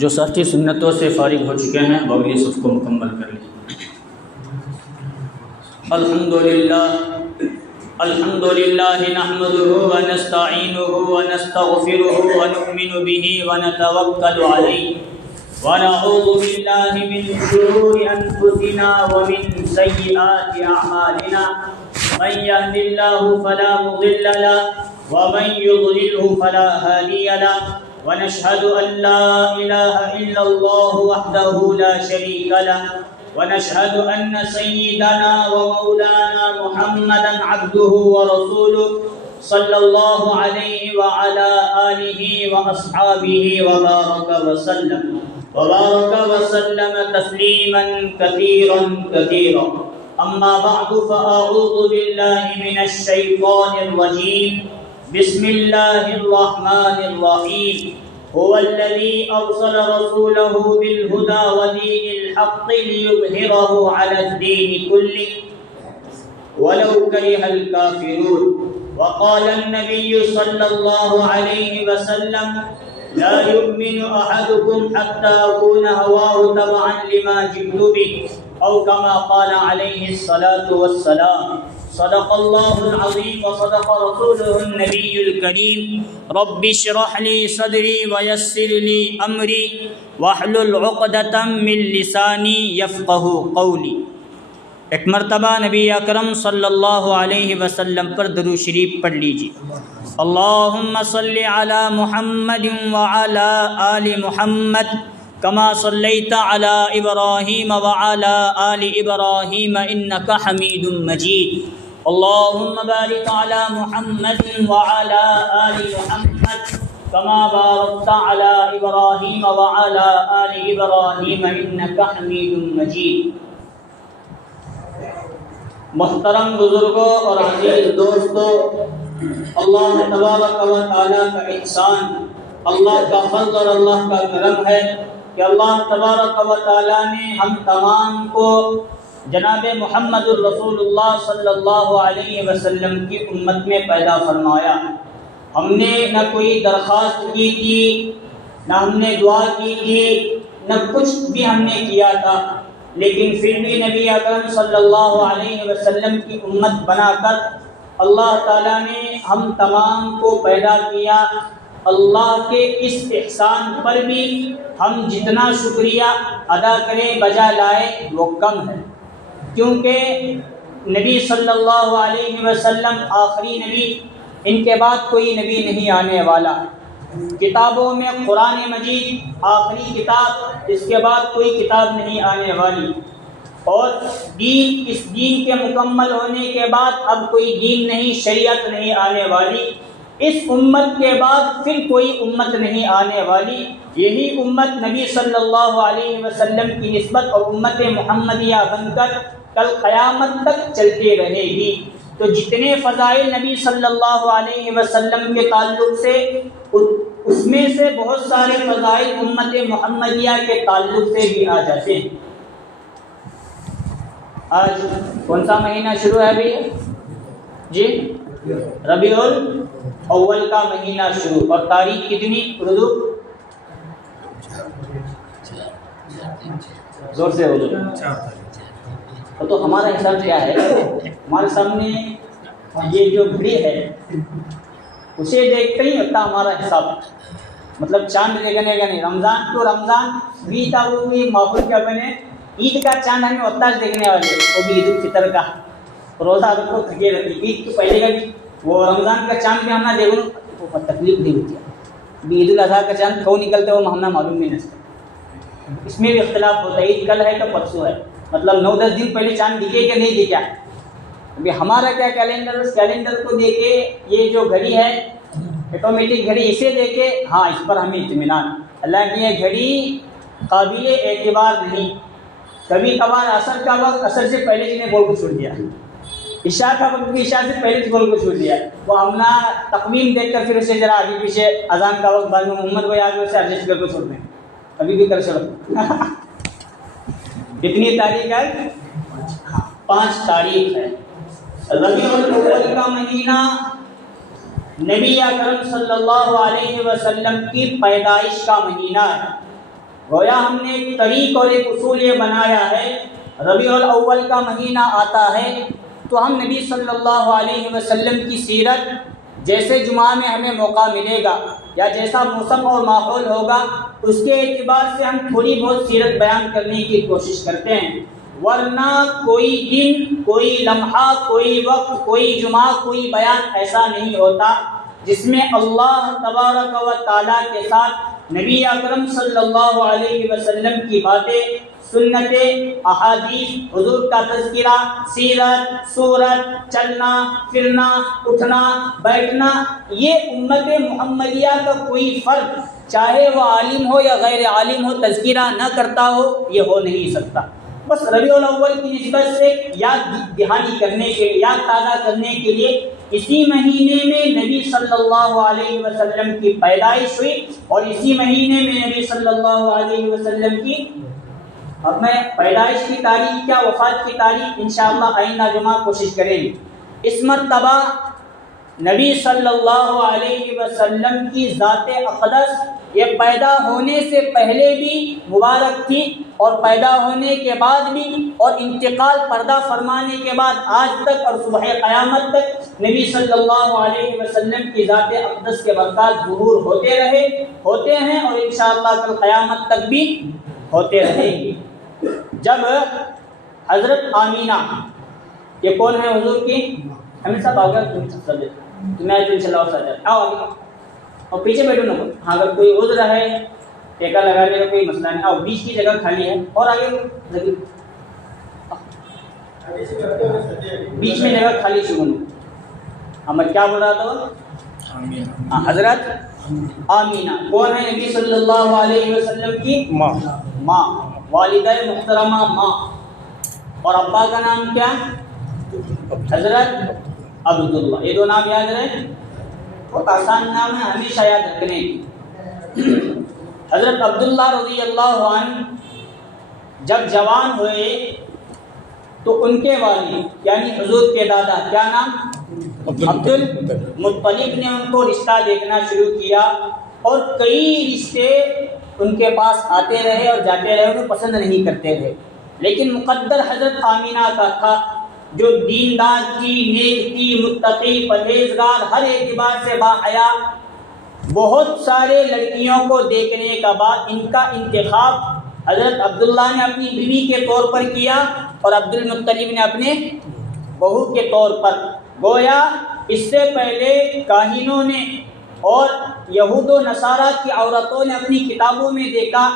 جو ساتھی سنتوں سے فارغ ہو چکے ہیں وہ اگلی صف کو مکمل کر لیں۔ الحمدللہ نحمده ونستعینه ونستغفره ونؤمن به ونتوکل علیہ ونعوذ باللہ من شرور انفسنا ومن سیئات اعمالنا من يهد الله فلا مضل له ومن يضلله فلا هادي له ونشهد أن لا إله إلا الله وحده لا شريك له ونشهد أن سيدنا ومولانا محمدا عبده ورسوله صلى الله عليه وعلى آله وأصحابه وبارك وسلم تسليما كثيرا كثيرا أما بعد فأعوذ بالله من الشيطان الرجيم بسم الله الرحمن الرحيم هو الذي أرسل رسوله بالهدى ودين الحق ليظهره على الدين كله ولو كره الكافرون وقال النبي صلى الله عليه وسلم لا يؤمن أحدكم حتى يكون هواه تبعا لما جئت به أو كما قال عليه الصلاة والسلام صدق الله العظيم وصدق رسوله النبي الكريم رب اشرح لي صدري ويسر لي أمري واحلل عقدة من لساني يفقه قولي۔ ایک مرتبہ نبی اکرم صلی اللہ علیہ وسلم پر درود شریف پڑھ لیجیے۔ اللہم صلی علی محمد وعلی آل محمد کما صلیت علی ابراہیم وعلی آل ابراہیم انک حمید مجید۔ اللہم بارک علی محمد وعلی آل محمد کما بارکت علی ابراہیم وعلی آل ابراہیم انک حمید مجید۔ محترم بزرگوں اور عزیز دوستوں، اللہ تبارک و تعالیٰ کا احسان، اللہ کا فضل اور اللہ کا کرم ہے کہ اللہ تبارک و تعالیٰ نے ہم تمام کو جناب محمد الرسول اللہ صلی اللہ علیہ وسلم کی امت میں پیدا فرمایا۔ ہم نے نہ کوئی درخواست کی تھی، نہ ہم نے دعا کی تھی، نہ کچھ بھی ہم نے کیا تھا، لیکن پھر بھی نبی اکرم صلی اللہ علیہ وسلم کی امت بنا کر اللہ تعالیٰ نے ہم تمام کو پیدا کیا۔ اللہ کے اس احسان پر بھی ہم جتنا شکریہ ادا کریں بجا لائے وہ کم ہے، کیونکہ نبی صلی اللہ علیہ وسلم آخری نبی، ان کے بعد کوئی نبی نہیں آنے والا۔ کتابوں میں قرآن مجید آخری کتاب، اس کے بعد کوئی کتاب نہیں آنے والی، اور اس دین کے مکمل ہونے کے بعد اب کوئی دین نہیں، شریعت نہیں آنے والی۔ اس امت کے بعد پھر کوئی امت نہیں آنے والی۔ یہی امت نبی صلی اللہ علیہ وسلم کی نسبت اور امت محمدیہ بن کر کل قیامت تک چلتے رہے گی۔ تو جتنے فضائل نبی صلی اللہ علیہ وسلم کے تعلق سے، اس میں سے بہت سارے فضائل امت محمدیہ کے تعلق سے بھی آ جاتے ہیں۔ آج کون سا مہینہ شروع ہے ابھی؟ جی، ربیع الاول کا مہینہ شروع، اور تاریخ کتنی اردو؟ زور سے بولو۔ تو ہمارا حساب کیا ہے؟ ہمارے سامنے یہ جو گھڑی ہے اسے دیکھتے ہی ہوتا ہمارا حساب، مطلب چاند دیکھنے کا نہیں۔ رمضان تو رمضان بھی تھا، وہ بھی ماحول کیا بنے، عید کا چاند ہمیں ہوتا ہے دیکھنے والے، وہ بھی عید الفطر کا روزہ رکھو تھکے رہتی، عید تو پہلے کا بھی، وہ رمضان کا چاند بھی ہم نہ دیکھوں وہ تکلیف نہیں ہوتی ہے، ابھی عید الاضحیٰ کا چاند کون نکلتا ہے وہ ہم نہ معلوم نہیں نستا، اس میں بھی اختلاف ہوتا ہے، عید کل ہے کہ پرسوں ہے، مطلب 9-10 دن پہلے چاند دکھے کہ نہیں دکھا۔ ابھی ہمارا کیا کیلنڈر، اس کیلنڈر کو دیکھے، یہ جو گھڑی ہے آٹومیٹک گھڑی، اسے دیکھے ہاں اس پر ہمیں اطمینان۔ اللہ کی یہ گھڑی قابل اعتبار نہیں، کبھی کبھار عصر کا وقت عصر سے پہلے جنہیں بول کو چھوڑ دیا، عشاء کا وقت بھی عشاء سے پہلے بول کو چھوڑ دیا، وہ ہم نہ تقویم دیکھ کر پھر اسے ذرا آگے پیچھے اذان کا وقت بعد میں محمد کو یاد سے ایڈجسٹ کر کے چھوڑ دیں، ابھی بھی کر چلو۔ کتنی تاریخ ہے؟ 5 تاریخ ہے۔ ربیع الاول کا مہینہ نبی اکرم صلی اللہ علیہ وسلم کی پیدائش کا مہینہ ہے۔ گویا ہم نے ایک طریق اور ایک اصول یہ بنایا ہے، ربیع الاول کا مہینہ آتا ہے تو ہم نبی صلی اللہ علیہ وسلم کی سیرت جیسے جمعہ میں ہمیں موقع ملے گا یا جیسا موسم اور ماحول ہوگا اس کے اعتبار سے ہم تھوڑی بہت سیرت بیان کرنے کی کوشش کرتے ہیں، ورنہ کوئی دن، کوئی لمحہ، کوئی وقت، کوئی جمعہ، کوئی بیان ایسا نہیں ہوتا جس میں اللہ تبارک و تعالیٰ کے ساتھ نبی اکرم صلی اللہ علیہ وسلم کی باتیں، سنتیں، احادیث، حضور کا تذکرہ، سیرت، صورت، چلنا پھرنا، اٹھنا بیٹھنا، یہ امت محمدیہ کا کوئی فرد چاہے وہ عالم ہو یا غیر عالم ہو تذکرہ نہ کرتا ہو، یہ ہو نہیں سکتا۔ بس ربیع الاول کی نسبت سے یاد دہانی کرنے کے، یاد تازہ کرنے کے لیے اسی مہینے میں نبی صلی اللہ علیہ وسلم کی پیدائش ہوئی اور اسی مہینے میں نبی صلی اللہ علیہ وسلم کی، اب میں پیدائش کی تاریخ کیا وفات کی تاریخ انشاءاللہ آئندہ جمعہ کوشش کریں گے۔ اس مرتبہ نبی صلی اللہ علیہ وسلم کی ذات اقدس یہ پیدا ہونے سے پہلے بھی مبارک تھی اور پیدا ہونے کے بعد بھی، اور انتقال پردہ فرمانے کے بعد آج تک اور صبح قیامت تک نبی صلی اللہ علیہ وسلم کی ذات اقدس کے برکات ظہور ہوتے رہے، ہوتے ہیں اور انشاءاللہ کل قیامت تک بھی ہوتے رہیں گے۔ جب حضرت آمینہ، یہ کون ہے حضور کی؟ ہمیں سب آگے میں انشاءاللہ ساتھ آؤ آگے اور پیچھے بیٹھو نہ، ہاں اگر کوئی عذر ہے ٹیکا لگانے کا کوئی مسئلہ نہیں، آؤ بیچ کی جگہ خالی ہے اور آگے بیچ میں جگہ خالی شروع ہوں۔ میں کیا بول رہا تھا؟ حضرت آمینہ کون ہے؟ نبی صلی اللہ علیہ وسلم کی ماں، والدہ محترمہ ماں، اور ابا کا نام کیا؟ حضرت عبداللہ۔ یہ دو نام یاد رہے، بہت آسان نام ہے، ہمیشہ یاد رکھنے۔ حضرت عبداللہ رضی اللہ عنہ جب جوان ہوئے تو ان کے والد یعنی حضور کے دادا، کیا نام؟ عبد المطلب نے ان کو رشتہ دیکھنا شروع کیا اور کئی رشتے ان کے پاس آتے رہے اور جاتے رہے، انہیں پسند نہیں کرتے رہے، لیکن مقدر حضرت آمینہ کا تھا جو دیندار تھی، نیک تھی، متقی، پرہیزگار، ہر اعتبار سے باحیا۔ بہت سارے لڑکیوں کو دیکھنے کا بعد ان کا انتخاب حضرت عبداللہ نے اپنی بیوی کے طور پر کیا اور عبد المطلب نے اپنے بہو کے طور پر۔ گویا اس سے پہلے کاہنوں نے اور یہود و نصارہ کی عورتوں نے اپنی کتابوں میں دیکھا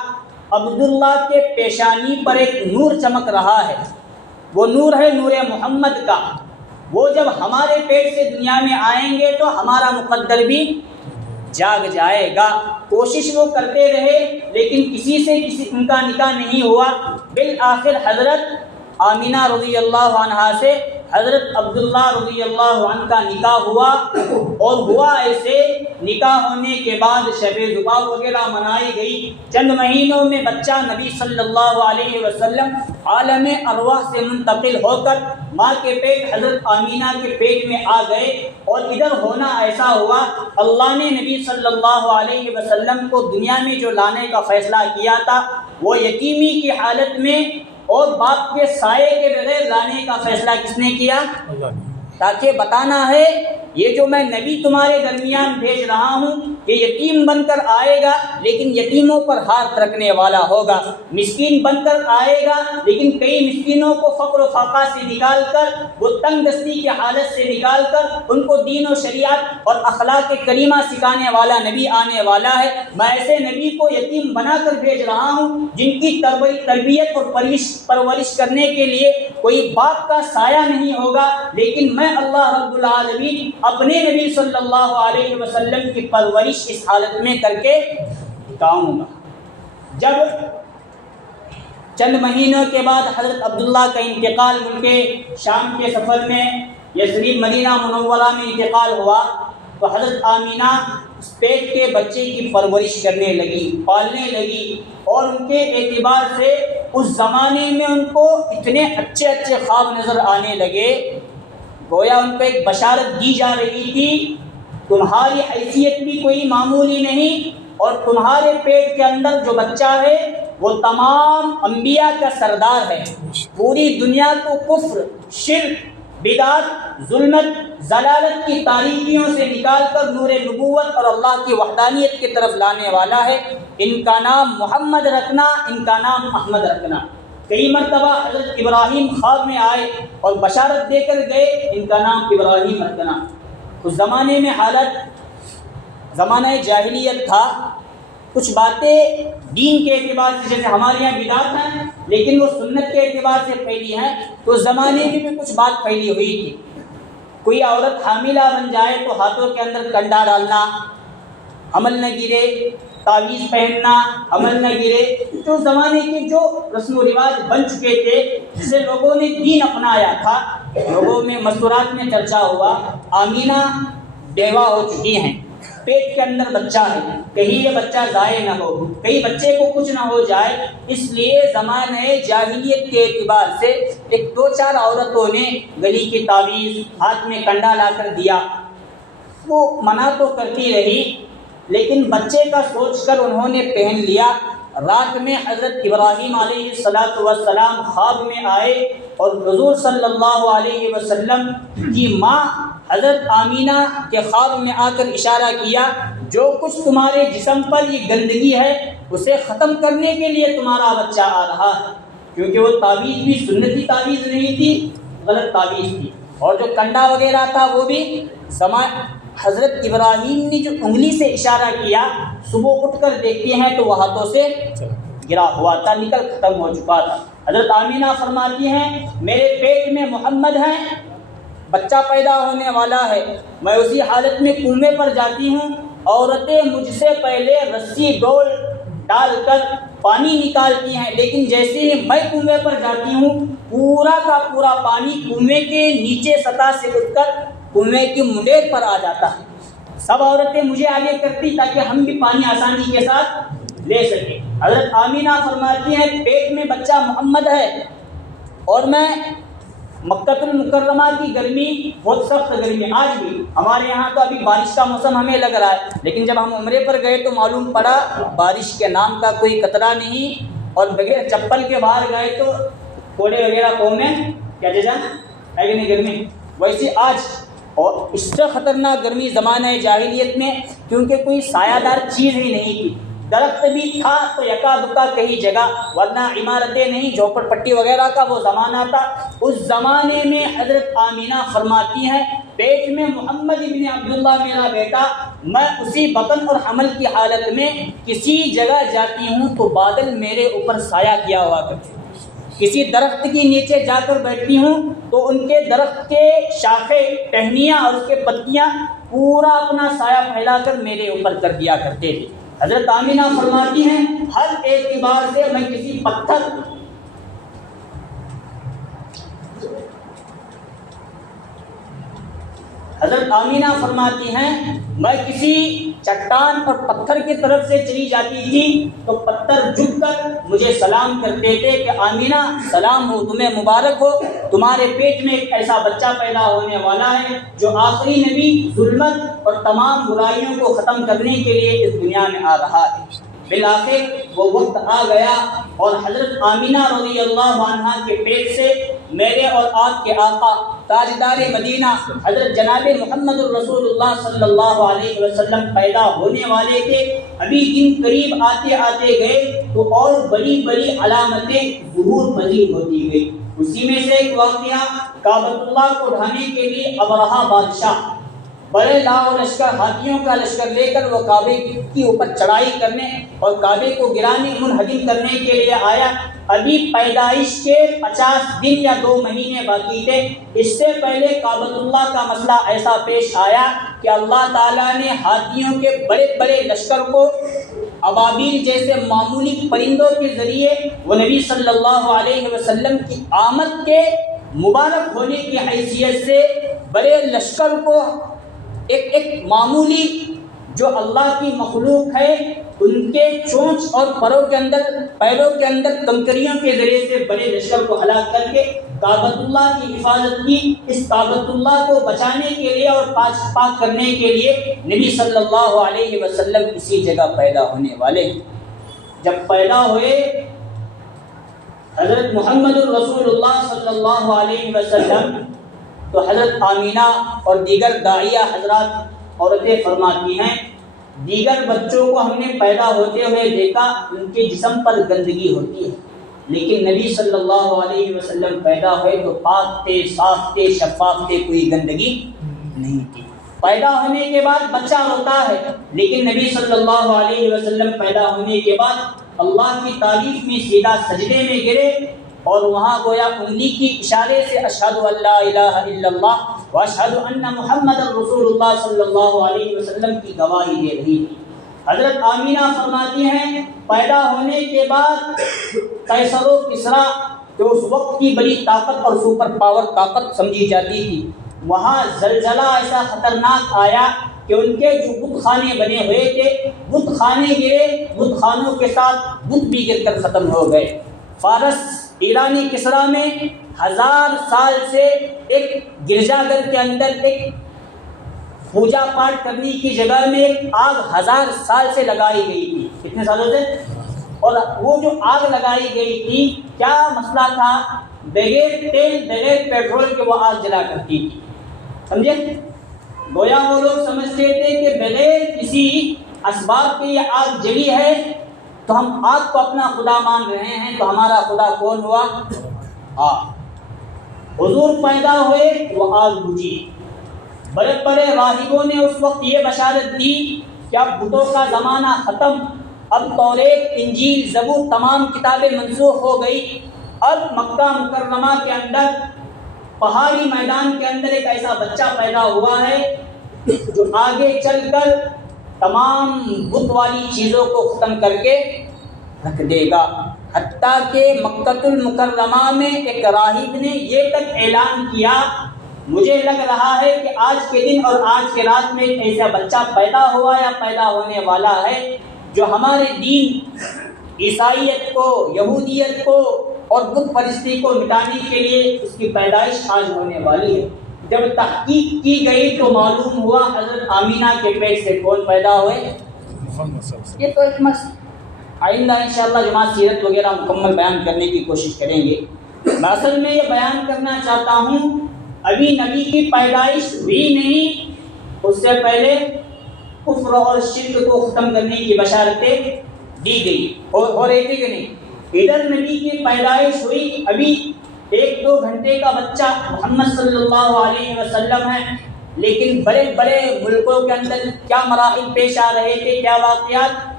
عبداللہ کے پیشانی پر ایک نور چمک رہا ہے، وہ نور ہے نور محمد کا، وہ جب ہمارے پیٹ سے دنیا میں آئیں گے تو ہمارا مقدر بھی جاگ جائے گا۔ کوشش وہ کرتے رہے لیکن کسی سے ان کا نکاح نہیں ہوا۔ بالآخر حضرت آمینہ رضی اللہ عنہا سے حضرت عبداللہ رضی اللہ عنہ کا نکاح ہوا، اور ہوا ایسے، نکاح ہونے کے بعد شب زفاف وغیرہ منائی گئی۔ چند مہینوں میں بچہ نبی صلی اللہ علیہ وسلم عالم ارواح سے منتقل ہو کر ماں کے پیٹ حضرت آمینہ کے پیٹ میں آ گئے، اور ادھر ہونا ایسا ہوا اللہ نے نبی صلی اللہ علیہ وسلم کو دنیا میں جو لانے کا فیصلہ کیا تھا وہ یتیمی کی حالت میں اور باپ کے سائے کے بغیر لانے کا فیصلہ کس نے کیا؟ تاکہ بتانا ہے یہ جو میں نبی تمہارے درمیان بھیج رہا ہوں یہ یتیم بن کر آئے گا لیکن یتیموں پر ہاتھ رکھنے والا ہوگا، مسکین بن کر آئے گا لیکن کئی مسکینوں کو فقر و فاقہ سے نکال کر، وہ تنگ دستی کی حالت سے نکال کر ان کو دین و شریعت اور اخلاق کریمہ سکھانے والا نبی آنے والا ہے۔ میں ایسے نبی کو یتیم بنا کر بھیج رہا ہوں جن کی تربیت اور پرورش کرنے کے لیے کوئی باپ کا سایہ نہیں ہوگا، لیکن میں اللہ رب العالمین اپنے نبی صلی اللہ علیہ وسلم کی پرورش اس حالت میں کر کے دکھاؤں گا۔ جب چند مہینوں کے بعد حضرت عبداللہ کا انتقال ملک شام کے سفر میں یثرب مدینہ منورہ میں انتقال ہوا تو حضرت آمینہ اس پیٹ کے بچے کی پرورش کرنے لگی، پالنے لگی، اور ان کے اعتبار سے اس زمانے میں ان کو اتنے اچھے اچھے خواب نظر آنے لگے، گویا ان کو ایک بشارت دی جا رہی تھی تمہاری حیثیت بھی کوئی معمولی نہیں، اور تمہارے پیٹ کے اندر جو بچہ ہے وہ تمام انبیاء کا سردار ہے، پوری دنیا کو کفر، شرک، بدعت، ظلمت، ضلالت کی تاریکیوں سے نکال کر نور نبوت اور اللہ کی وحدانیت کی طرف لانے والا ہے۔ ان کا نام محمد رکھنا، ان کا نام احمد رکھنا۔ کئی مرتبہ حضرت ابراہیم خواب میں آئے اور بشارت دے کر گئے، ان کا نام ابراہیم رکھنا۔ اس زمانے میں حالت زمانہ جاہلیت تھا، کچھ باتیں دین کے اعتبار سے جیسے ہمارے یہاں بدعت ہیں لیکن وہ سنت کے اعتبار سے پھیلی ہیں، تو اس زمانے میں بھی کچھ بات پھیلی ہوئی تھی۔ کوئی عورت حاملہ بن جائے تو ہاتھوں کے اندر کنڈا ڈالنا، حمل نہ گرے، تعویذ پہننا، حمل نہ گرے، تو زمانے کے جو رسم و رواج بن چکے تھے جسے لوگوں نے دین اپنایا تھا، لوگوں میں مستورات میں چرچا ہوا۔ آمینہ بیوہ ہو چکی ہیں، پیٹ کے اندر بچہ ہے، کہیں یہ بچہ ضائع نہ ہو، کہیں بچے کو کچھ نہ ہو جائے، اس لیے زمانہ جاہلیت کے اعتبار سے ایک دو چار عورتوں نے گلی کی تعویذ، ہاتھ میں کنڈا لا کر دیا۔ وہ منع تو کرتی رہی لیکن بچے کا سوچ کر انہوں نے پہن لیا۔ رات میں حضرت ابراہیم علیہ السلام خواب میں آئے اور حضور صلی اللہ علیہ وسلم کی ماں حضرت آمینہ کے خواب میں آ کر اشارہ کیا، جو کچھ تمہارے جسم پر یہ گندگی ہے اسے ختم کرنے کے لیے تمہارا بچہ آ رہا ہے، کیونکہ وہ تعویذ بھی سنتی تعویذ نہیں تھی، غلط تعویذ تھی، اور جو کنڈا وغیرہ تھا وہ بھی حضرت ابراہیم نے جو انگلی سے اشارہ کیا، صبح اٹھ کر دیکھتے ہیں تو وہ ہاتھوں سے گرا ہوا تھا، نکل ختم ہو چکا تھا۔ حضرت آمینہ فرماتی ہیں میرے پیٹ میں محمد ہیں، بچہ پیدا ہونے والا ہے، میں اسی حالت میں کنویں پر جاتی ہوں، عورتیں مجھ سے پہلے رسی ڈول ڈال کر پانی نکالتی ہیں، لیکن جیسے ہی میں کنویں پر جاتی ہوں پورا کا پورا پانی کنویں کے نیچے سطح سے اٹھ کر کنویں کی منڈیر پر آ جاتا ہے۔ سب عورتیں مجھے آگے کرتی تاکہ ہم بھی پانی آسانی کے ساتھ لے سکیں۔ حضرت آمینہ فرماتی ہیں پیٹ میں بچہ محمد ہے اور میں مکہ المکرمہ کی گرمی بہت سخت گرمی، آج بھی ہمارے یہاں تو ابھی بارش کا موسم ہمیں لگ رہا ہے، لیکن جب ہم عمرے پر گئے تو معلوم پڑا بارش کے نام کا کوئی قطرہ نہیں، اور بغیر چپل کے باہر گئے تو کوڑے وغیرہ قومیں کیا جان ہے کہ نہیں گرمی، ویسے آج اور اس سے خطرناک گرمی زمانہ جاہلیت میں، کیونکہ کوئی سایہ دار چیز ہی نہیں تھی، درخت بھی تھا تو یکا دکا کئی جگہ، ورنہ عمارتیں نہیں، جھوپڑ پٹی وغیرہ کا وہ زمانہ تھا۔ اس زمانے میں حضرت آمینہ فرماتی ہیں پیٹ میں محمد ابن عبداللہ میرا بیٹا، میں اسی بطن اور حمل کی حالت میں کسی جگہ جاتی ہوں تو بادل میرے اوپر سایہ کیا ہوا کرتے، کسی درخت کے نیچے جا کر بیٹھتی ہوں تو ان کے درخت کے شاخیں، ٹہنیاں اور اس کے پتیاں پورا اپنا سایہ پھیلا کر میرے اوپر کر دیا کرتے تھے۔ حضرت آمینہ فرماتی ہیں ہر اعتبار سے میں کسی پتھر حضرت آمینہ فرماتی ہیں میں کسی چٹان اور پتھر کی طرف سے چلی جاتی تھی تو پتھر جھک کر مجھے سلام کرتے تھے کہ آمینہ سلام ہو، تمہیں مبارک ہو، تمہارے پیٹ میں ایک ایسا بچہ پیدا ہونے والا ہے جو آخری نبی، ظلمت اور تمام برائیوں کو ختم کرنے کے لیے اس دنیا میں آ رہا ہے۔ بالآخر وہ وقت آ گیا اور حضرت آمینہ رضی اللہ عنہا کے پیٹ سے میرے اور آپ کے آقا تاجدار مدینہ حضرت جناب محمد الرسول اللہ صلی اللہ علیہ وسلم پیدا ہونے والے تھے۔ ابھی دن قریب آتے آتے گئے تو اور بڑی بڑی علامتیں ظہور پذیر ہوتی گئی۔ اسی میں سے ایک واقعہ کعبۃ اللہ کو ڈھانے کے لیے ابرہہ بادشاہ بڑے لاؤ لشکر، ہاتھیوں کا لشکر لے کر وہ کعبے کی اوپر چڑھائی کرنے اور کعبے کو گرانے، منہدم کرنے کے لیے آیا۔ ابھی پیدائش کے 50 دن یا 2 مہینے باقی تھے۔ اس سے پہلے کعبۃ اللہ کا مسئلہ ایسا پیش آیا کہ اللہ تعالیٰ نے ہاتھیوں کے بڑے بڑے لشکر کو ابابیل جیسے معمولی پرندوں کے ذریعے وہ نبی صلی اللہ علیہ وسلم کی آمد کے مبارک ہونے کی حیثیت سے بڑے لشکر کو ایک معمولی جو اللہ کی مخلوق ہے ان کے چونچ اور پیروں کے اندر کنکریوں کے ذریعے سے بڑے لشکر کو ہلاک کر کے کعبۃ اللہ کی حفاظت کی۔ اس کعبۃ اللہ کو بچانے کے لیے اور پاک کرنے کے لیے نبی صلی اللہ علیہ وسلم اسی جگہ پیدا ہونے والے۔ جب پیدا ہوئے حضرت محمد الرسول اللہ صلی اللہ علیہ وسلم تو حضرت آمینہ اور دیگر داعیہ حضرات عورتیں فرماتی ہیں دیگر بچوں کو ہم نے پیدا ہوتے ہوئے دیکھا ان کے جسم پر گندگی ہوتی ہے، لیکن نبی صلی اللہ علیہ وسلم پیدا ہوئے تو پاک تھے، صاف تھے، شفاف تھے، کوئی گندگی نہیں تھی۔ پیدا ہونے کے بعد بچہ ہوتا ہے، لیکن نبی صلی اللہ علیہ وسلم پیدا ہونے کے بعد اللہ کی تعریف میں سیدھا سجدے میں گرے اور وہاں گویا انگلی کی اشارے سے اشہد ان لا الہ الا اللہ واشہد ان محمد رسول اللہ صلی اللہ علیہ وسلم کی گواہی دے رہی تھی۔ حضرت آمینہ فرماتی ہیں پیدا ہونے کے بعد قیصر و کسریٰ جو اس وقت کی بڑی طاقت اور سپر پاور طاقت سمجھی جاتی تھی، وہاں زلزلہ ایسا خطرناک آیا کہ ان کے جو بت خانے بنے ہوئے تھے بت خانے گرے، بت خانوں کے ساتھ بت بھی گر کر ختم ہو گئے۔ فارس ایرانی کسریٰ میں 1000 سال سے ایک گرجا گھر کے اندر ایک پوجا پاٹ کرنے کی جگہ میں ایک آگ 1000 سال سے لگائی گئی تھی۔ کتنے سالوں سے؟ اور وہ جو آگ لگائی گئی تھی کیا مسئلہ تھا؟ بغیر تیل بغیر پیٹرول کے وہ آگ جلا کرتی تھی، سمجھے؟ گویا وہ لوگ سمجھتے تھے کہ بغیر کسی اسباب کے یہ آگ جلی ہے تو ہم آگ کو اپنا خدا مان رہے ہیں، تو ہمارا خدا کون ہوا؟ آگ۔ حضور پیدا ہوئے وہ آگ بجھی۔ بڑے بڑے راہبوں نے اس وقت یہ بشارت دی کہ اب بتوں کا زمانہ ختم، اب توریت، انجیل، زبور تمام کتابیں منسوخ ہو گئی۔ اب مکہ مکرمہ کے اندر پہاڑی میدان کے اندر ایک ایسا بچہ پیدا ہوا ہے جو آگے چل کر تمام بت والی چیزوں کو ختم کر کے رکھ دے گا۔ حتیٰ کہ مکہ المکرمہ میں ایک راہب نے یہ تک اعلان کیا مجھے لگ رہا ہے کہ آج کے دن اور آج کے رات میں ایک ایسا بچہ پیدا ہوا یا پیدا ہونے والا ہے جو ہمارے دین عیسائیت کو، یہودیت کو اور بت پرستی کو مٹانے کے لیے اس کی پیدائش آج ہونے والی ہے۔ جب تحقیق کی گئی تو معلوم ہوا حضرت آمینہ کے پیٹ سے کون پیدا ہوئے؟ یہ تو ایک آئندہ انشاءاللہ جماعت سیرت وغیرہ مکمل بیان کرنے کی کوشش کریں گے۔ میں اصل میں یہ بیان کرنا چاہتا ہوں ابھی نبی کی پیدائش ہوئی نہیں، اس سے پہلے کفر اور شرک کو ختم کرنے کی بشارتیں دی گئی اور ایک کہ نہیں، ادھر نبی کی پیدائش ہوئی، ابھی 1-2 گھنٹے کا بچہ محمد صلی اللہ علیہ وسلم ہے، لیکن بڑے بڑے ملکوں کے اندر کیا مراحل پیش آ رہے تھے، کیا واقعات؟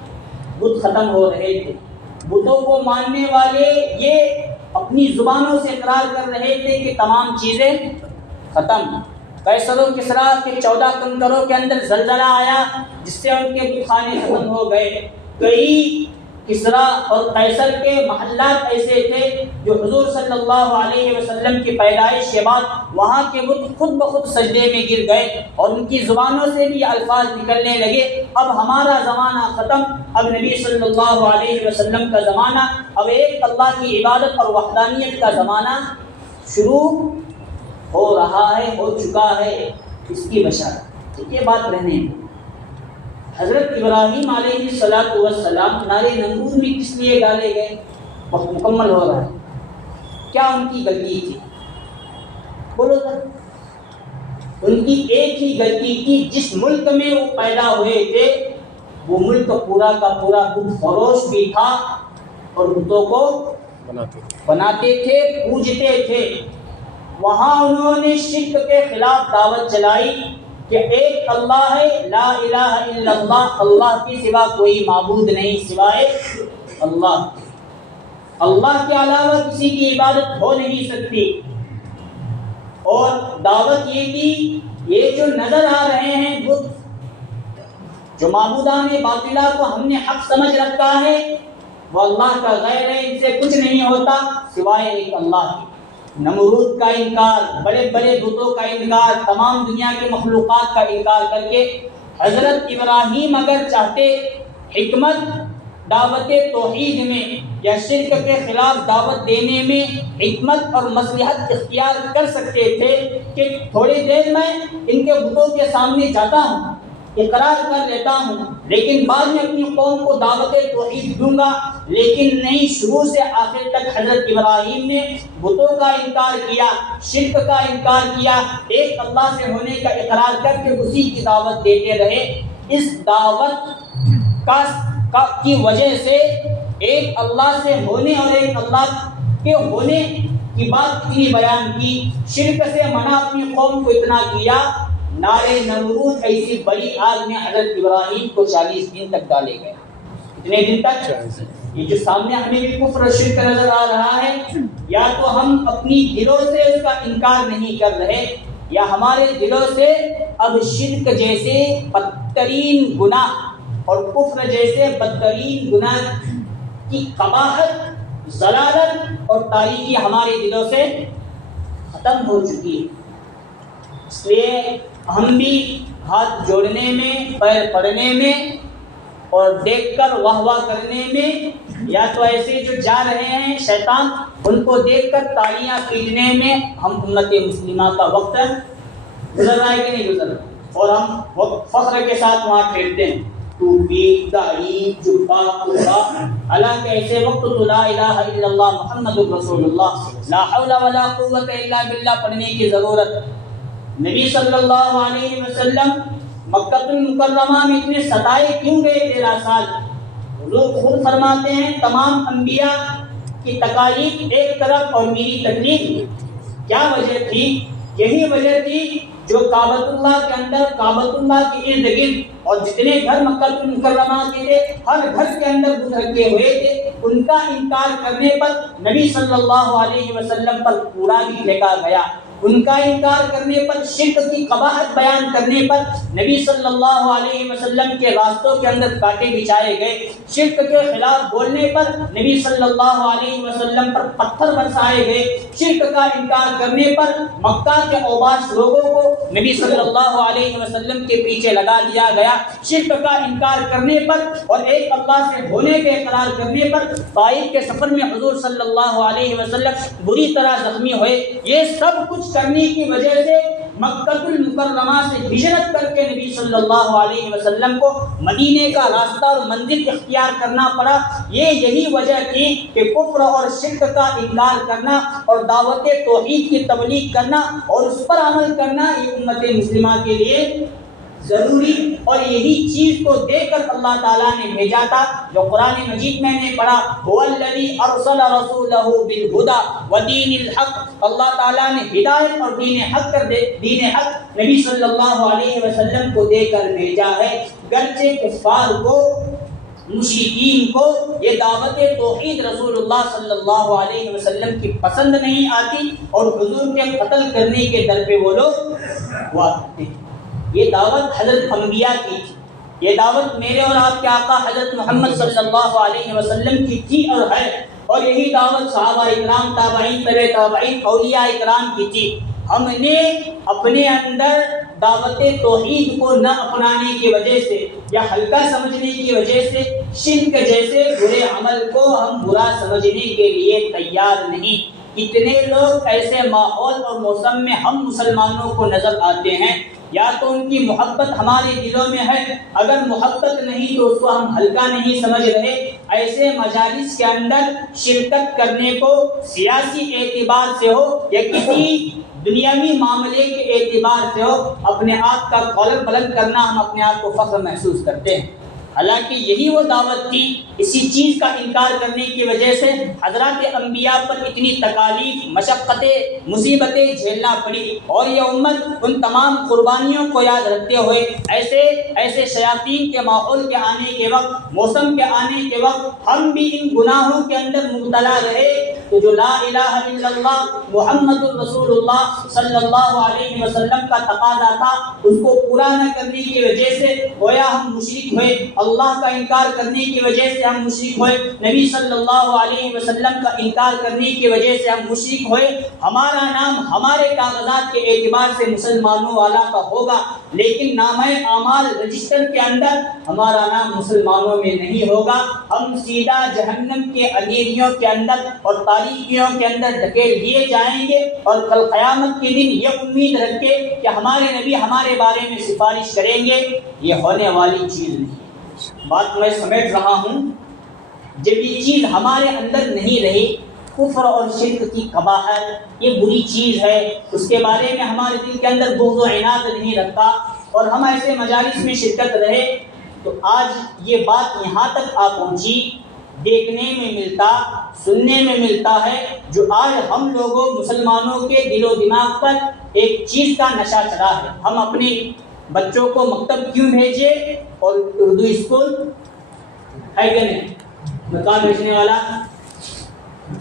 بت ختم ہو رہے تھے۔ بتوں کو ماننے والے یہ اپنی زبانوں سے اقرار کر رہے تھے کہ تمام چیزیں ختم۔ قیصر و کسریٰ کے 14 کنکروں کے اندر زلزلہ آیا جس سے ان کے بت خانے ختم ہو گئے۔ کئی کسریٰ اور قیصر کے محلات ایسے تھے جو حضور صلی اللہ علیہ وسلم کی پیدائش کے بعد وہاں کے بت خود بخود سجدے میں گر گئے اور ان کی زبانوں سے بھی الفاظ نکلنے لگے اب ہمارا زمانہ ختم، اب نبی صلی اللہ علیہ وسلم کا زمانہ، اب ایک اللہ کی عبادت اور وحدانیت کا زمانہ شروع ہو رہا ہے، ہو چکا ہے، اس کی بشارت۔ یہ بات رہنے حضرت ابراہیم علیہ السلام نارے نمرود میں کس لیے ڈالے گئے؟ وقت مکمل ہو رہا ہے، کیا ان کی غلطی تھی؟ بولو سر۔ ان کی ایک ہی غلطی تھی، جس ملک میں وہ پیدا ہوئے تھے وہ ملک پورا کا پورا بت فروش بھی تھا اور بتوں کو بناتے تھے، پوجتے تھے۔ وہاں انہوں نے شرک کے خلاف دعوت چلائی کہ ایک اللہ ہے، لا الہ الا اللہ، اللہ کے سوا کوئی معبود نہیں سوائے اللہ، اللہ کے علاوہ کسی کی عبادت ہو نہیں سکتی۔ اور دعوت یہ دی یہ جو نظر آ رہے ہیں بت، جو معبودان باطلہ کو ہم نے حق سمجھ رکھا ہے وہ اللہ کا غیر ہے، ان سے کچھ نہیں ہوتا سوائے ایک اللہ کے۔ نمرود کا انکار، بڑے بڑے بتوں کا انکار، تمام دنیا کے مخلوقات کا انکار کر کے حضرت ابراہیم اگر چاہتے حکمت دعوت توحید میں یا شرک کے خلاف دعوت دینے میں حکمت اور مصلحت اختیار کر سکتے تھے کہ تھوڑی دیر میں ان کے بتوں کے سامنے جاتا ہوں، اقرار کر لیتا ہوں، لیکن بعد میں اپنی قوم کو دعوت توحید دوں گا. لیکن نہیں، شروع سے آخر تک حضرت ابراہیم نے بتوں کا انکار کیا، شرک کا انکار کیا، ایک اللہ سے ہونے کا اقرار کر کے اسی کی دعوت دیتے رہے. اس دعوت کی وجہ سے ایک اللہ سے ہونے اور ایک اللہ کے ہونے کی بات اتنی بیان کی، شرک سے منع اپنی قوم کو اتنا کیا. نارے نمرود ایسی بڑی آگ میں حضرت ابراہیم کو 40 دن تک ڈالے گئے. کتنے دن تک؟ یہ جو سامنے ہمیں بھی کفر و شرک نظر آ رہا ہے، یا تو ہم اپنی دلوں سے اس کا انکار نہیں کر رہے، یا ہمارے دلوں سے اب شرک جیسے بدترین گناہ اور کفر جیسے بدترین گناہ کی قباحت، ضلالت اور تاریکی ہمارے دلوں سے ختم ہو چکی ہے. اس لیے ہم بھی ہاتھ جوڑنے میں، پیر پڑنے میں اور دیکھ کر واہ واہ کرنے میں، یا تو ایسے جو جا رہے ہیں شیطان ان کو دیکھ کر تالیاں پیٹنے میں ہم امت مسلمہ کا وقت گزر رہا ہے کہ نہیں گزر رہا، اور ہم فخر کے ساتھ وہاں پھیرتے ہیں ٹوپی، داڑھی، جبہ، قبا. حالانکہ ایسے وقت تو لا الہ الا اللہ محمد رسول اللہ، لا حول ولا قوت الا باللہ پڑھنے کی ضرورت. نبی صلی اللہ علیہ وسلم مکہ المکرمہ میں اتنے ستائے کیوں گئے 13 سال؟ حضور خود فرماتے ہیں تمام انبیاء کی تکالیف ایک طرف اور میری تکلیف. کیا وجہ تھی؟ یہی وجہ تھی جو کعبۃ اللہ کے اندر، کعبۃ اللہ کے ارد گرد اور جتنے گھر مکہ المکرمہ کے تھے، ہر گھر کے اندر بت رکھے ہوئے تھے. ان کا انکار کرنے پر نبی صلی اللہ علیہ وسلم پر کوڑا بھی پھینکا گیا. ان کا انکار کرنے پر، شرک کی قباحت بیان کرنے پر نبی صلی اللہ علیہ وسلم کے راستوں کے اندر کانٹے بچھائے گئے. شرک کے خلاف بولنے پر نبی صلی اللہ علیہ وسلم پر پتھر برسائے گئے. شرک کا انکار کرنے پر مکہ کے اوباش لوگوں کو نبی صلی اللہ علیہ وسلم کے پیچھے لگا دیا گیا. شرک کا انکار کرنے پر اور ایک اللہ سے ہونے کے اقرار کرنے پر طائف کے سفر میں حضور صلی اللہ علیہ وسلم بری طرح زخمی ہوئے. یہ سب کچھ کرنے کی وجہ سے مکہ المکرمہ سے ہجرت کر کے نبی صلی اللہ علیہ وسلم کو مدینے کا راستہ اور منزل اختیار کرنا پڑا. یہی وجہ تھی کہ کفر اور شرک کا انکار کرنا اور دعوت توحید کی تبلیغ کرنا اور اس پر عمل کرنا یہ امت مسلمہ کے لیے ضروری، اور یہی چیز کو دیکھ کر اللہ تعالیٰ نے بھیجا تھا. جو قرآن مجید میں نے پڑھا هو الذی ارسل رسولہ بالہدی ودین الحق، اللہ تعالیٰ نے ہدایت اور دین حق نبی صلی اللہ علیہ وسلم کو دے کر بھیجا ہے. گرچہ کفار کو، مشرکین کو یہ دعوت توحید رسول اللہ صلی اللہ علیہ وسلم کی پسند نہیں آتی اور حضور کے قتل کرنے کے در پہ وہ لوگ ہوا کرتے ہیں. یہ دعوت حضرت انبیاء کی تھی، یہ دعوت میرے اور آپ کے آقا حضرت محمد صلی اللہ علیہ وسلم کی تھی اور ہے، اور یہی دعوت صحابہ اکرام، تابعین، تبع تابعین، اولیاء اکرام کی تھی. ہم نے اپنے اندر دعوت توحید کو نہ اپنانے کی وجہ سے یا ہلکا سمجھنے کی وجہ سے شرک جیسے برے عمل کو ہم برا سمجھنے کے لیے تیار نہیں. اتنے لوگ ایسے ماحول اور موسم میں ہم مسلمانوں کو نظر آتے ہیں، یا تو ان کی محبت ہمارے دلوں میں ہے، اگر محبت نہیں تو اس کو ہم ہلکا نہیں سمجھ رہے. ایسے مجالس کے اندر شرکت کرنے کو سیاسی اعتبار سے ہو یا کسی دنیاوی معاملے کے اعتبار سے ہو، اپنے آپ کا کالر بلند کرنا ہم اپنے آپ کو فخر محسوس کرتے ہیں. حالانکہ یہی وہ دعوت تھی. اسی چیز کا انکار کرنے کی وجہ سے حضرات انبیاء پر اتنی تکالیف، مشقتیں، مصیبتیں جھیلنا پڑی، اور یہ امت ان تمام قربانیوں کو یاد رکھتے ہوئے ایسے شیاطین کے ماحول کے آنے کے وقت، موسم کے آنے کے وقت ہم بھی ان گناہوں کے اندر مبتلا رہے. تو جو لا الہ الا اللہ محمد الرسول اللہ صلی اللہ علیہ وسلم کا تقاضا تھا اس کو پورا نہ کرنے کی وجہ سے گویا ہم مشرک ہوئے، اللہ کا انکار کرنے کی وجہ سے ہم مشرک ہوئے، نبی صلی اللہ علیہ وسلم کا انکار کرنے کی وجہ سے ہم مشرک ہوئے۔ ہمارا نام ہمارے کاغذات کے اعتبار سے مسلمانوں والا کا ہوگا، لیکن نامہ اعمال رجسٹر کے اندر ہمارا نام مسلمانوں میں نہیں ہوگا، ہم سیدھا جہنم کے اندھیریوں کے اندر اور تاریکیوں کے اندر دھکیل دیے جائیں گے، اور کل قیامت کے دن یہ امید رکھ کے کہ ہمارے نبی ہمارے بارے میں سفارش کریں گے، یہ ہونے والی چیز نہیں۔ بات میں سمیٹ رہا ہوں، جب یہ چیز ہمارے اندر نہیں رہی، کفر اور شرک کی قباحت یہ بری چیز ہے، اس کے بارے میں ہمارے دل کے اندر بغض و عناد نہیں رکھتا اور ہم ایسے مجالس میں شرکت رہے، تو آج یہ بات یہاں تک آ پہنچی، دیکھنے میں ملتا، سننے میں ملتا ہے، جو آج ہم لوگوں مسلمانوں کے دل و دماغ پر ایک چیز کا نشہ چڑھا ہے۔ ہم اپنے بچوں کو مکتب کیوں بھیجے اور اردو اسکول ہے کہ نہیں؟ میں کہاں بھیجنے والا؟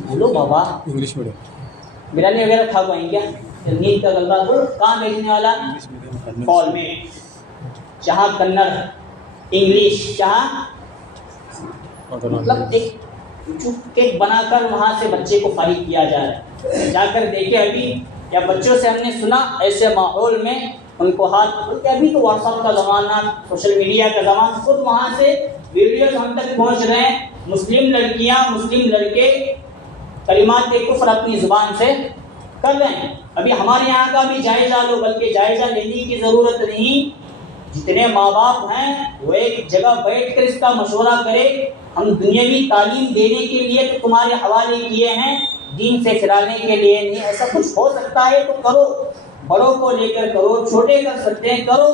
بولو بابا، انگلش میڈیم بریانی وغیرہ کھا پائیں کیا؟ نیند کا غلبہ دو، کہاں بھیجنے والا؟ کال میں، جہاں کنڑ انگلش، جہاں مطلب ایک چپ کیک بنا کر وہاں سے بچے کو فارغ کیا جا رہا ہے۔ جا کر دیکھے ابھی، یا بچوں سے ہم نے سنا ایسے ماحول میں ان کو ہاتھ، بلکہ ابھی تو واٹس ایپ کا زمانہ، سوشل میڈیا کا زمانہ، خود وہاں سے ویڈیوز ہم تک پہنچ رہے ہیں، مسلم لڑکیاں مسلم لڑکے کلمات کفر اپنی زبان سے کر رہے ہیں۔ ابھی ہمارے یہاں کا بھی جائزہ لو، بلکہ جائزہ لینے کی ضرورت نہیں، جتنے ماں باپ ہیں وہ ایک جگہ بیٹھ کر اس کا مشورہ کرے۔ ہم دنیاوی تعلیم دینے کے لیے تو تمہارے حوالے کیے ہیں، دین سے پھرانے کے لیے نہیں۔ ایسا کچھ ہو سکتا ہے تو کرو، بڑوں کو لے کر کرو، چھوٹے کر سکتے ہیں کرو،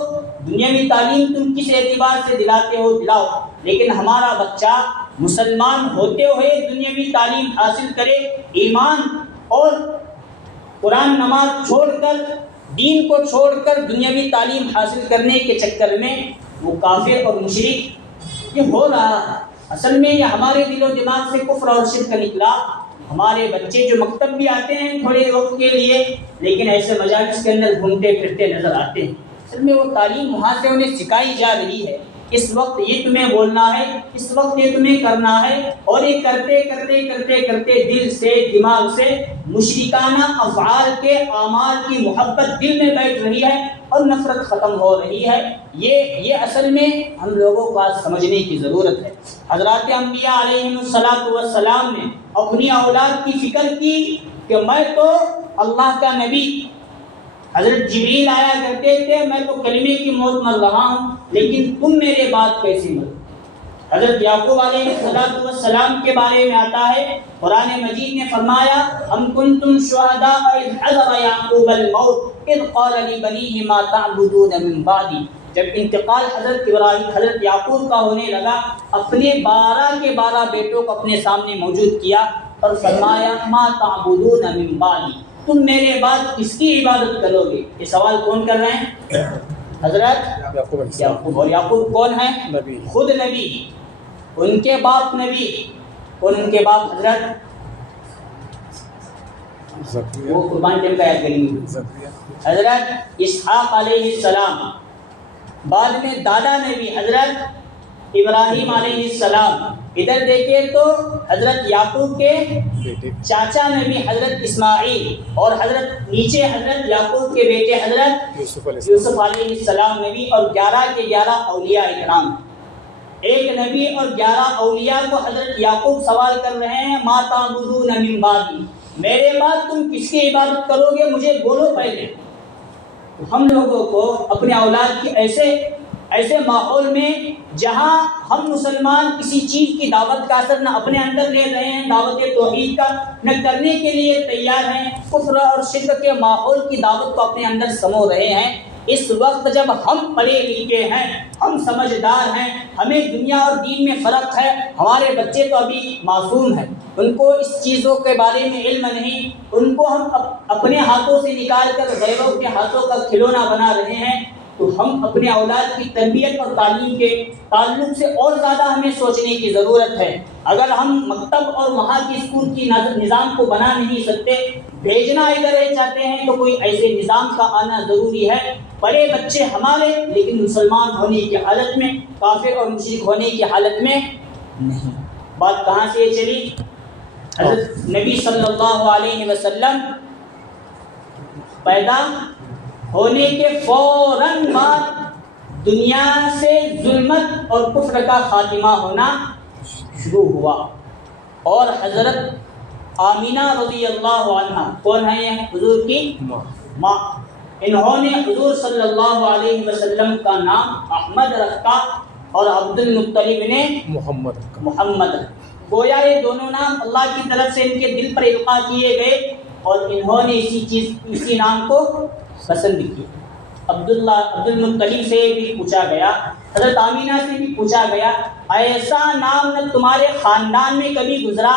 دنیاوی تعلیم تم کس اعتبار سے دلاتے ہو دلاؤ، لیکن ہمارا بچہ مسلمان ہوتے ہوئے دنیاوی تعلیم حاصل کرے، ایمان اور قرآن نماز چھوڑ کر، دین کو چھوڑ کر دنیاوی تعلیم حاصل کرنے کے چکر میں وہ کافر اور مشرک یہ ہو رہا ہے۔ اصل میں یہ ہمارے دل و دماغ سے کفر اور شرک نکلا۔ ہمارے بچے جو مکتب بھی آتے ہیں تھوڑے وقت کے لیے، لیکن ایسے مجالس کے اندر گھومتے پھرتے نظر آتے ہیں۔ اصل میں وہ تعلیم وہاں سے انہیں سکھائی جا رہی ہے، اس وقت یہ تمہیں بولنا ہے، اس وقت یہ تمہیں کرنا ہے، اور یہ کرتے کرتے کرتے کرتے دل سے، دماغ سے مشرکانہ افعال کے اعمال کی محبت دل میں بیٹھ رہی ہے اور نفرت ختم ہو رہی ہے۔ یہ اصل میں ہم لوگوں کو آج سمجھنے کی ضرورت ہے۔ حضرات انبیاء علیہم السلام نے اپنی اولاد کی فکر کی کہ میں تو اللہ کا نبی، حضرت جبریل آیا کرتے تھے، میں تو کلمے کی موت مر رہا ہوں، لیکن تم میرے بعد کیسے مر؟ حضرت یعقوب علیہ السلام کے بارے میں آتا ہے، قرآن مجید نے فرمایا ام کنتم شہداء اذ حضر یعقوب الموت اذ قال لبنیہ ما تعبدون من بعدی۔ جب انتقال حضرت یعقوب کا ہونے لگا، اپنے 12 کے 12 بیٹوں کو اپنے سامنے موجود کیا اور فرمایا ما تعبدون من بعدی، تم میرے بعد کس کی عبادت کرو گے؟ یہ سوال کون کر رہے ہیں؟ حضرت یعقوب۔ اور یعقوب کون ہے؟ نبی، خود نبی، ان کے باپ نبی، اور ان کے باپ حضرت وہ قربان ٹیم کا یاد کریں گے، حضرت اسحاق علیہ السلام، بعد میں دادا نبی حضرت ابراہیم علیہ السلام۔ ادھر دیکھیں تو حضرت یعقوب کے چاچا نبی حضرت اسماعیل، اور حضرت نیچے حضرت یعقوب کے بیٹے حضرت یوسف علیہ السلام نبی، اور 11 کے 11 اولیاء اکرام۔ ایک نبی اور 11 اولیاء کو حضرت یعقوب سوال کر رہے ہیں ما تعبدون من بعدی، میرے بعد تم کس کی عبادت کرو گے مجھے بولو پہلے۔ ہم لوگوں کو اپنے اولاد کی ایسے ماحول میں جہاں ہم مسلمان کسی چیز کی دعوت کا اثر نہ اپنے اندر لے رہے ہیں، دعوت توحید کا نہ کرنے کے لیے تیار ہیں، کفر اور شرک کے ماحول کی دعوت کو اپنے اندر سمو رہے ہیں، اس وقت جب ہم پڑھے لکھے ہیں، ہم سمجھدار ہیں، ہمیں دنیا اور دین میں فرق ہے، ہمارے بچے تو ابھی معصوم ہیں، ان کو اس چیزوں کے بارے میں علم نہیں، ان کو ہم اپنے ہاتھوں سے نکال کر غیروں کے ہاتھوں کا کھلونا بنا رہے ہیں، تو ہم اپنے اولاد کی تربیت اور تعلیم کے تعلق سے اور زیادہ ہمیں سوچنے کی ضرورت ہے۔ اگر ہم مکتب اور وہاں کی اسکول کی نظام کو بنا نہیں سکتے، بھیجنا ادھر چاہتے ہیں، تو کوئی ایسے نظام کا آنا ضروری ہے۔ بڑے بچے ہمارے لیکن مسلمان ہونے کی حالت میں، کافر اور مشرک ہونے کی حالت میں نہیں۔ بات کہاں سے چلی؟ حضرت نبی صلی اللہ علیہ وسلم پیدا ہونے کے فوراً بعد دنیا سے ظلمت اور کفر کا خاتمہ ہونا شروع ہوا، اور حضرت آمینہ رضی اللہ عنہ کون ہے؟ یہ حضور کی ماں۔ انہوں نے حضور صلی اللہ علیہ وسلم کا نام احمد رکھا اور عبد المطلب نے محمد۔ گویا یہ دونوں نام اللہ کی طرف سے ان کے دل پر القاء کیے گئے اور انہوں نے اسی نام کو پسند کیا۔ عبد المطلب سے بھی پوچھا گیا، حضرت آمینہ سے بھی پوچھا گیا، ایسا نام نہ تمہارے خاندان میں کبھی گزرا،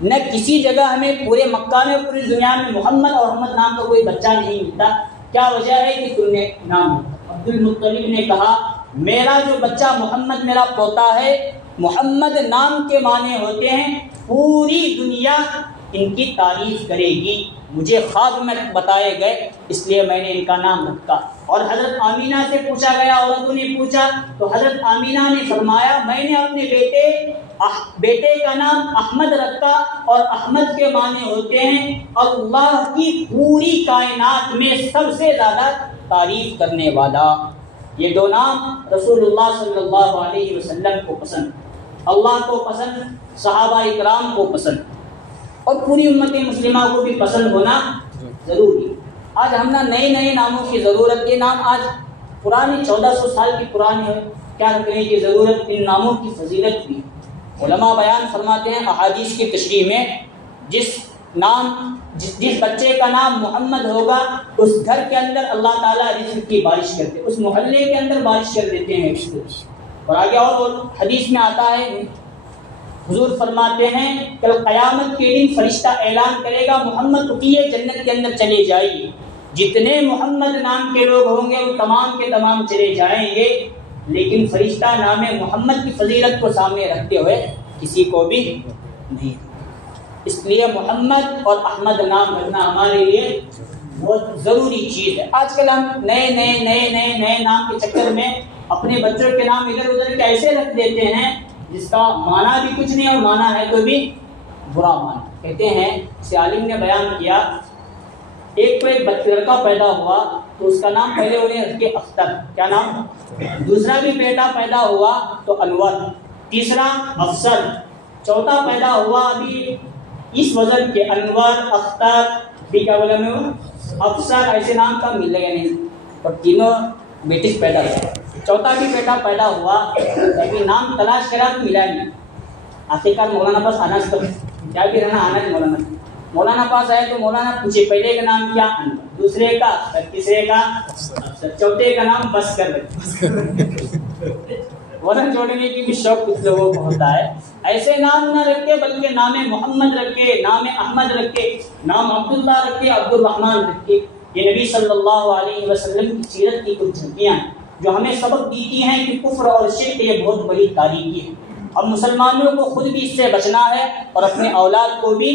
نہ کسی جگہ ہمیں پورے مکہ میں، پوری دنیا میں محمد اور احمد نام کا کوئی بچہ نہیں ملتا، کیا وجہ ہے کہ تم نے نام؟ عبد المطلب نے کہا، میرا جو بچہ محمد میرا پوتا ہے، محمد نام کے معنی ہوتے ہیں پوری دنیا ان کی تعریف کرے گی، مجھے خواب میں بتائے گئے، اس لیے میں نے ان کا نام رکھا۔ اور حضرت آمینہ سے پوچھا گیا، عورتوں نے پوچھا، تو حضرت آمینہ نے فرمایا، میں نے اپنے بیٹے کا نام احمد رکھا، اور احمد کے معنی ہوتے ہیں اللہ کی پوری کائنات میں سب سے زیادہ تعریف کرنے والا۔ یہ دو نام رسول اللہ صلی اللہ علیہ وسلم کو پسند، اللہ کو پسند، صحابہ اکرام کو پسند، اور پوری امت مسلمہ کو بھی پسند ہونا ضروری۔ آج ہم نئے ناموں کی ضرورت، یہ نام آج پرانے 1400 سال کی پرانی ہے، کیا رکھنے کی ضرورت؟ ان ناموں کی فضیلت بھی۔ علماء بیان فرماتے ہیں احادیث کی تشریح میں، جس بچے کا نام محمد ہوگا، اس گھر کے اندر اللہ تعالیٰ رزق کی بارش کرتے، اس محلے کے اندر بارش کر دیتے ہیں اس کو۔ اور آگے اور حدیث میں آتا ہے، حضور فرماتے ہیں کل قیامت کے دن فرشتہ اعلان کرے گا، محمد اٹھیے جنت کے اندر چلے جائیے۔ جتنے محمد نام کے لوگ ہوں گے وہ تمام کے تمام چلے جائیں گے، لیکن فرشتہ نام محمد کی فضیلت کو سامنے رکھتے ہوئے کسی کو بھی نہیں۔ اس لیے محمد اور احمد نام رکھنا ہمارے لیے بہت ضروری چیز ہے۔ آج کل ہم نئے نام کے چکر میں اپنے بچوں کے نام ادھر ادھر کے ایسے رکھ دیتے ہیں جس کا معنی بھی کچھ نہیں، اور معنی ہے تو بھی برا معنی۔ کہتے ہیں، سے عالم نے بیان کیا، ایک لڑکا پیدا ہوا تو اس کا نام پہلے انہیں رکھے اختر، کیا نام؟ دوسرا بھی بیٹا پیدا ہوا تو انور، تیسرا افسر، چوتھا پیدا ہوا ابھی اس وزن کے انور، اختر بھی، کیا بولا میں، افسر، ایسے نام کا ملے گا نہیں، اور تینوں بیٹے پیدا ہوا، چوتھا بھی بیٹا پیدا ہوا، ابھی نام تلاش کرا تو ملا نہیں، آخرکار مولانا پاس آنا تو کیا بھی رہنا، آنا ہے مولانا پاس آئے تو مولانا پوچھے پہلے کا نام کیا؟ انور، دوسرے کا افسر، تیسرے کا افسر، چوتھے کا نام بس کر وزن چھوڑنے کی بھی شوق کچھ لوگوں کو ہوتا ہے۔ ایسے نام نہ رکھے بلکہ نام محمد رکھے، نام احمد رکھے، نام عبداللہ رکھے، عبد الرحمن رکھے۔ یہ نبی صلی اللہ علیہ وسلم کی سیرت کی کچھ جھلکیاں ہیں جو ہمیں سبق دیتی ہیں کہ کفر اور شرک یہ بہت بڑی تاریکی ہے۔ ہم مسلمانوں کو خود بھی اس سے بچنا ہے اور اپنے اولاد کو بھی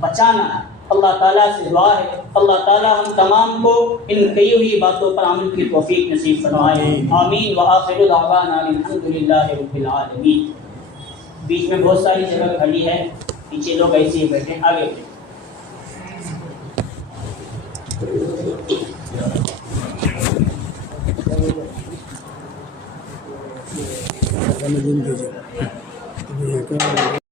بچانا ہے۔ اللہ تعالیٰ سے دعا ہے اللہ تعالیٰ ہم تمام کو ان کئی ہوئی باتوں پر عمل کی توفیق نصیب فرمائے، آمین۔ وآخر دعوانا الحمدللہ رب العالمین۔ بیچ میں بہت ساری جگہ کھلی ہے، پیچھے لوگ ایسے ہی بیٹھے، آگے